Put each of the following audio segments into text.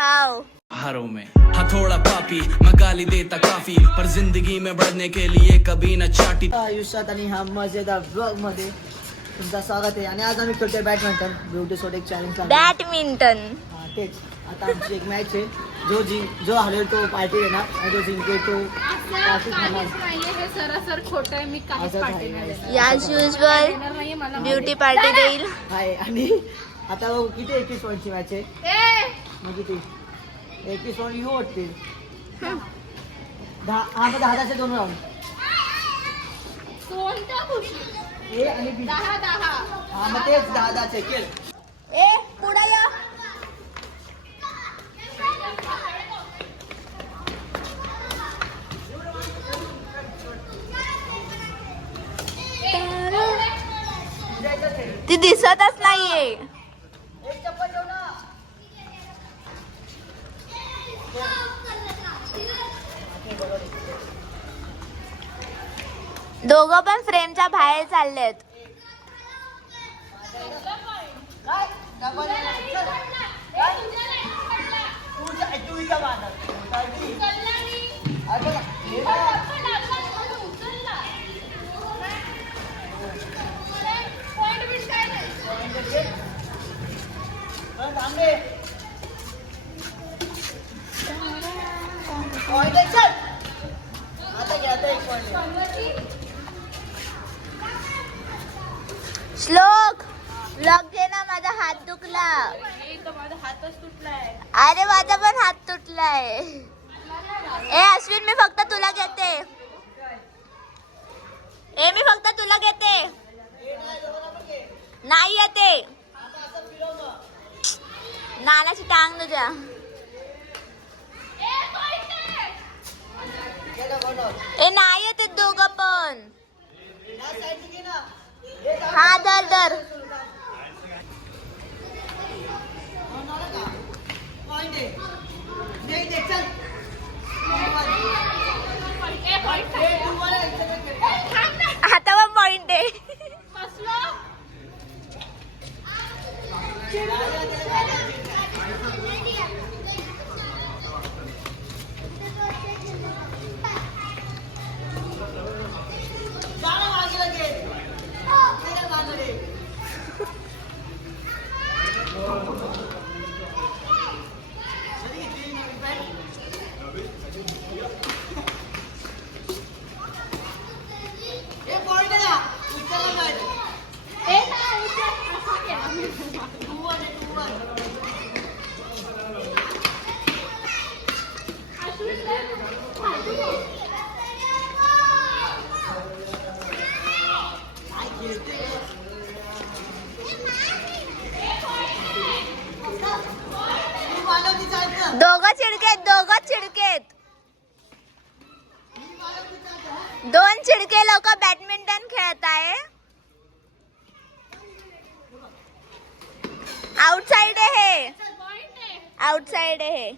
हाउ हारों में हथौड़ा पापी मैं गाली देता काफी पर जिंदगी में बढ़ने के लिए कभी न चाटी आयुष्यात आणि ह्या मजेदार ब्लॉग मध्ये तुमचं स्वागत आहे. आणि आज आम्ही खेळतोय बॅडमिंटन. ब्युटी सोड एक चॅलेंज बॅडमिंटन. तेच आता आमची एक मॅच आहे. जो हरेल तो पार्टी देणार आणि जो जिंकेल तो पार्टी खाणार. हे सरासर खोटं आहे. मी काहीच पार्टी नाही देणार. याज युजल देणार नाहीये मला. ब्युटी पार्टी देईल. आहे आणि आता बघू किती 21 पॉईंटची मॅच आहे. मग किती 21 पॉईंट येऊ वाटतील. 10 दोन राऊंड. कोणत्या गोष्टी? ए आणि बी 10 हा मग तेच 10 चे खेळ. ए पुढे या. ती दिसतच नाहीये. दोघं पण फ्रेमच्या बाहेर चाललेत. श्लोक श्लोक घे ना, माझा हात दुखला. माझा हातच तुटलाय. अरे माझा पण हात तुटलाय. ए अश्विन मी फक्त तुला घेते. मी फक्त तुला घेते. नाही येते नानाची टांग तुझ्या. नाही येते दोघं पण. हा धर धर. आता पण पॉइंट आहे. दोघं चिडकेत. 2 चिडके लोक बॅडमिंटन खेळत आहे. आउटसाइड आहे हे. आउटसाइड आहे हे.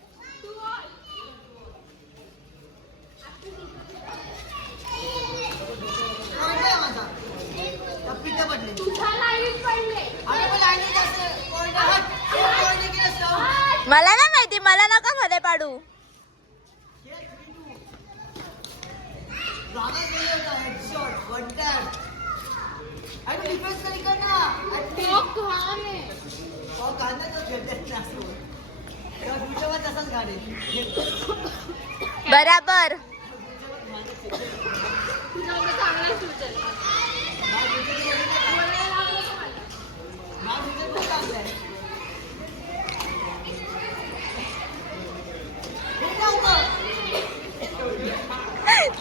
मला नाही माहिती. मला नका मध्ये पाडू. बराबर.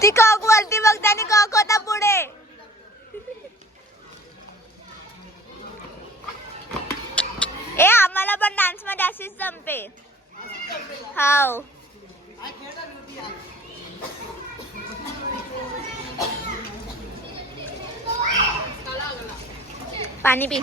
ती कॉक वरती बघते आणि कॉक होता पुढे. ए आम्हाला पण डान्स मध्ये अशीच जमते. हाव पाणी पी.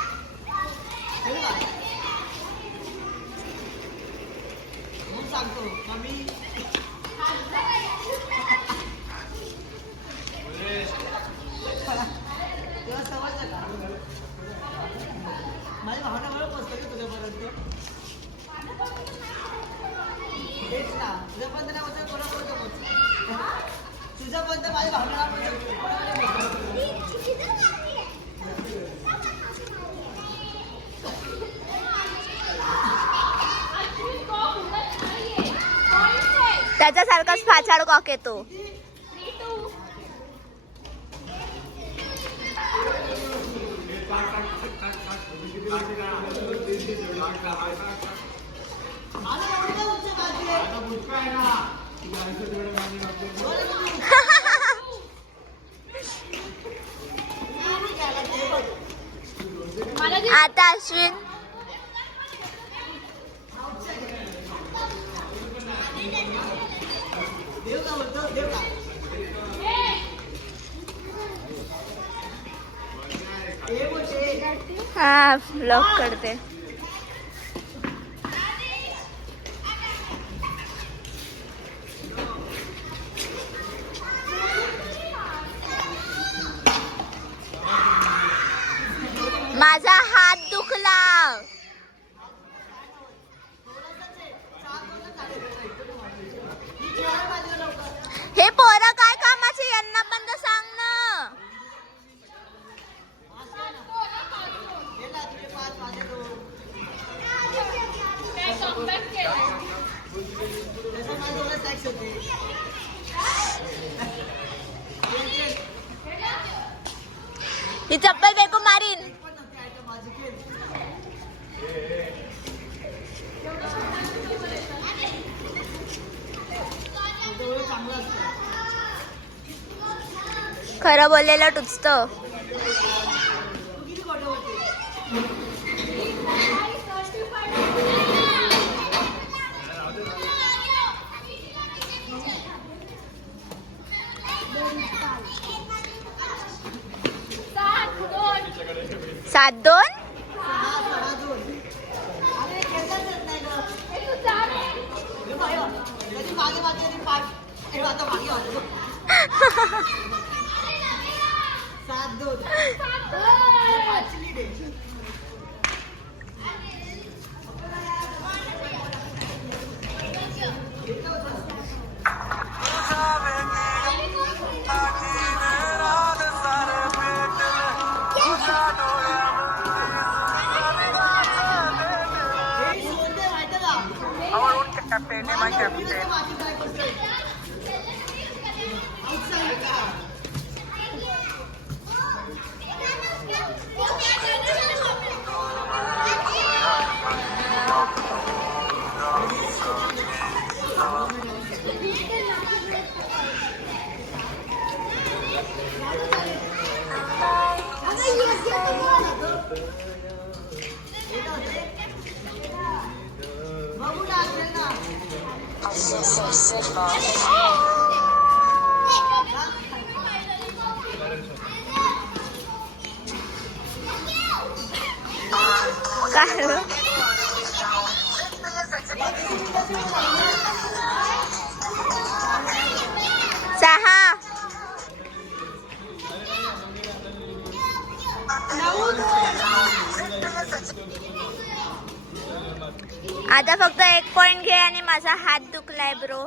माझी भावना बरोबर पोचतो की तुझ्यापर्यंत. त्याच्यासारखाच फाचाड कॉक येतो. आता अश्विन हा ब्लॉक करते. माझा हात दुखला. हे पोरं काय कामाचे, यांना पण तर सांग ना. ही चप्पल देखो मारीन. खरं बोललेलं टुचतं. सात दोन सहा आता फक्त 1 पॉइंट घे आणि माझा हात दुखलाय ब्रो.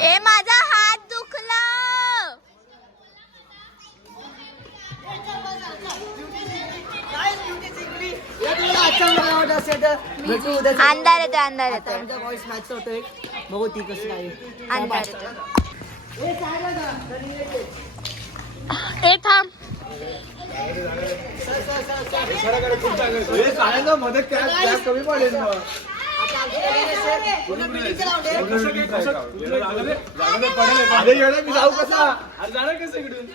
ए माझा हात दुखला. अंधार येतो अंधार येतो. वॉइस मॅच होतोय बघू ती कसं काय अंधार येतो. ए थांब. मदत कमी पडेल मी जाऊ कसा जाणार कसं इकडून.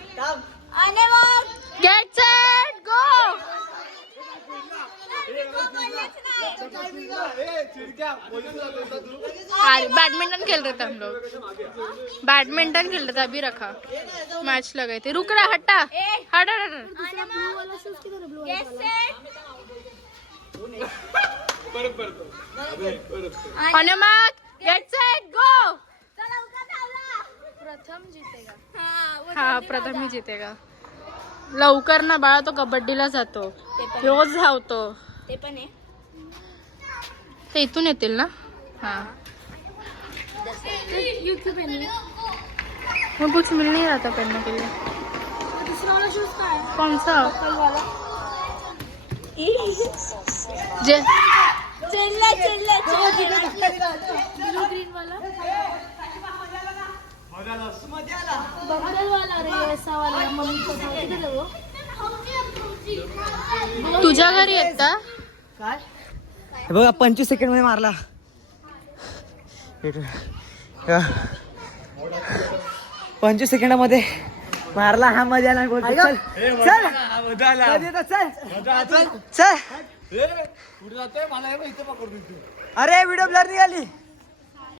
Get set, go. बैडमिंटन खेल रहे थे हम लोग. बैडमिंटन खेल रहे थे, अभी रखा. मैच लगाए थे. रुक रहा, हटा हट हट. अनमत गेट सेट गो. प्रथम जितेगा. हा प्रथम ही जितेगा. लवकर ना बाळा, तो कबड्डीला जातो, रोज धावतो. ते पण आहे. ते इथून येतील ना. हा मग कुछ मिल नहीं रहा था पहनने के लिए. कौन सा जे तुझ्या घरी येत का? काय हे बघा 25 सेकंड मध्ये मारला. 25 सेकंडामध्ये मारला. हा मध्ये आला. बोलतो चल चल चल चल. कुठे जातोय मला इथे पकडून. अरे व्हिडिओ ब्लर निघाली.